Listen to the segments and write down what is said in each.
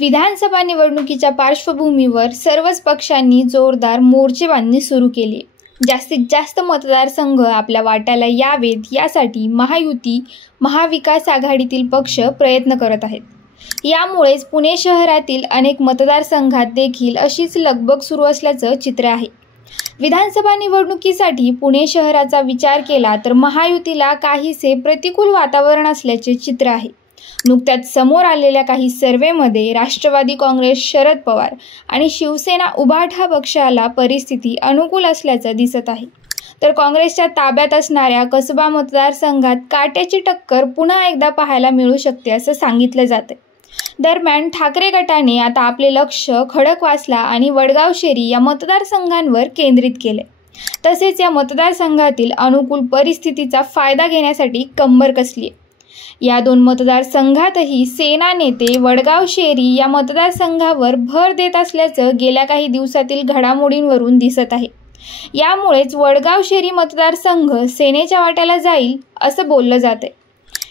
विधानसभा निवडणुकीच्या पार्श्वभूमीवर सर्वच पक्षांनी जोरदार मोर्चेबांधणी सुरू केली. जास्तीत जास्त मतदारसंघ आपल्या वाट्याला यावेत यासाठी महायुती, महाविकास आघाडीतील पक्ष प्रयत्न करत आहेत. यामुळेच पुणे शहरातील अनेक मतदारसंघात देखील अशीच लगबग सुरू असल्याचं चित्र आहे. विधानसभा निवडणुकीसाठी पुणे शहराचा विचार केला तर महायुतीला काहीसे प्रतिकूल वातावरण असल्याचे चित्र आहे. नुकत्याच समोर आलेल्या काही सर्व्हेमध्ये राष्ट्रवादी काँग्रेस, शरद पवार आणि शिवसेना उभाठा पक्षाला परिस्थिती अनुकूल असल्याचं दिसत आहे. तर काँग्रेसच्या ताब्यात असणाऱ्या कसबा मतदारसंघात काट्याची टक्कर पुन्हा एकदा पाहायला मिळू शकते असं सांगितलं जातं. दरम्यान ठाकरे गटाने आता आपले लक्ष खडकवासला आणि वडगाव-शेरी या मतदारसंघांवर केंद्रित केले. तसेच या मतदारसंघातील अनुकूल परिस्थितीचा फायदा घेण्यासाठी कंबर कसली आहे. या दोन मतदारसंघातही सेना नेते वडगाव-शेरी या मतदारसंघावर भर देत असल्याचं गेल्या काही दिवसातील घडामोडींवरून दिसत आहे. यामुळेच वडगाव-शेरी मतदारसंघ सेनेच्या वाट्याला जाईल असं बोललं जातंय.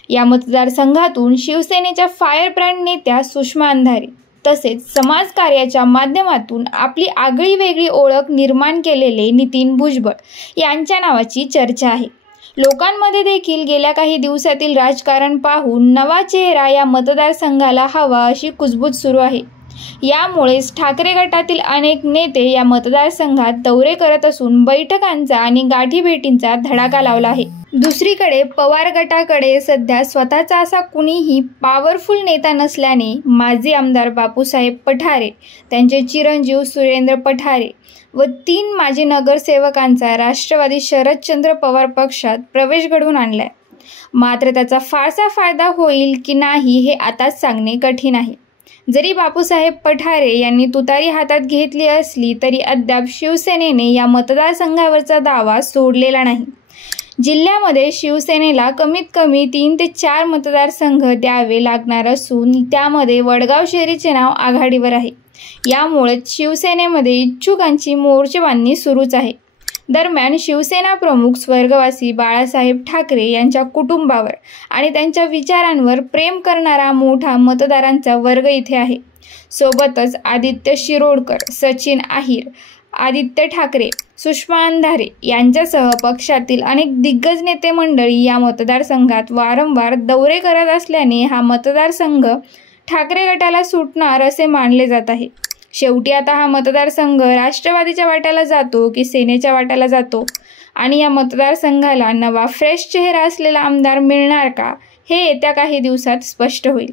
या मतदारसंघातून शिवसेनेच्या फायर ब्रँड नेत्या सुषमा अंधारे तसेच समाजकार्याच्या माध्यमातून आपली आगळी वेगळी ओळख निर्माण केलेले नितीन भुजबळ यांच्या नावाची चर्चा आहे. लोकांमध्ये देखील गेल्या काही दिवसातील राजकारण पाहून नवा चेहरा या मतदारसंघाला हवा अशी कुजबूज सुरू आहे. यामुळेच ठाकरे गटातील अनेक नेते या मतदारसंघात दौरे करत असून बैठकांचा आणि गाठीभेटींचा धडाका लावला आहे. दुसरीकडे पवार गटाकडे सध्या स्वतःचा असा कुणीही पॉवरफुल नेता नसल्याने माजी आमदार बापूसाहेब पठारे, त्यांचे चिरंजीव सुरेंद्र पठारे व 3 माजी नगरसेवकांचा राष्ट्रवादी शरदचंद्र पवार पक्षात प्रवेश घडवून आणलाय. मात्र त्याचा फारसा फायदा होईल की नाही हे आताच सांगणे कठीण आहे. जरी बापूसाहेब पठारे यांनी तुतारी हातात घेतली असली तरी अद्याप शिवसेनेने या मतदारसंघावरचा दावा सोडलेला नाही. जिल्ह्यामध्ये शिवसेनेला कमीत कमी 3 ते 4 मतदारसंघ द्यावे लागणार असून त्यामध्ये वडगाव-शेरीचे नाव आघाडीवर आहे. यामुळेच शिवसेनेमध्ये इच्छुकांची मोर्चेबांधणी सुरूच आहे. दरम्यान शिवसेना प्रमुख स्वर्गवासी बाळासाहेब ठाकरे यांच्या कुटुंबावर आणि त्यांच्या विचारांवर प्रेम करणारा मोठा मतदारांचा वर्ग इथे आहे. सोबतच आदित्य शिरोडकर, सचिन आहिर, आदित्य ठाकरे, सुषमा अंधारे यांच्यासह पक्षातील अनेक दिग्गज नेते मंडळी या मतदारसंघात वारंवार दौरे करत असल्याने हा मतदारसंघ ठाकरे गटाला सुटणार असे मानले जात आहे. शेवटी आता हा मतदारसंघ राष्ट्रवादीच्या वाट्याला जातो की सेनेच्या वाट्याला जातो आणि या मतदारसंघाला नवा फ्रेश चेहरा असलेला आमदार मिळणार का हे येत्या काही दिवसात स्पष्ट होईल.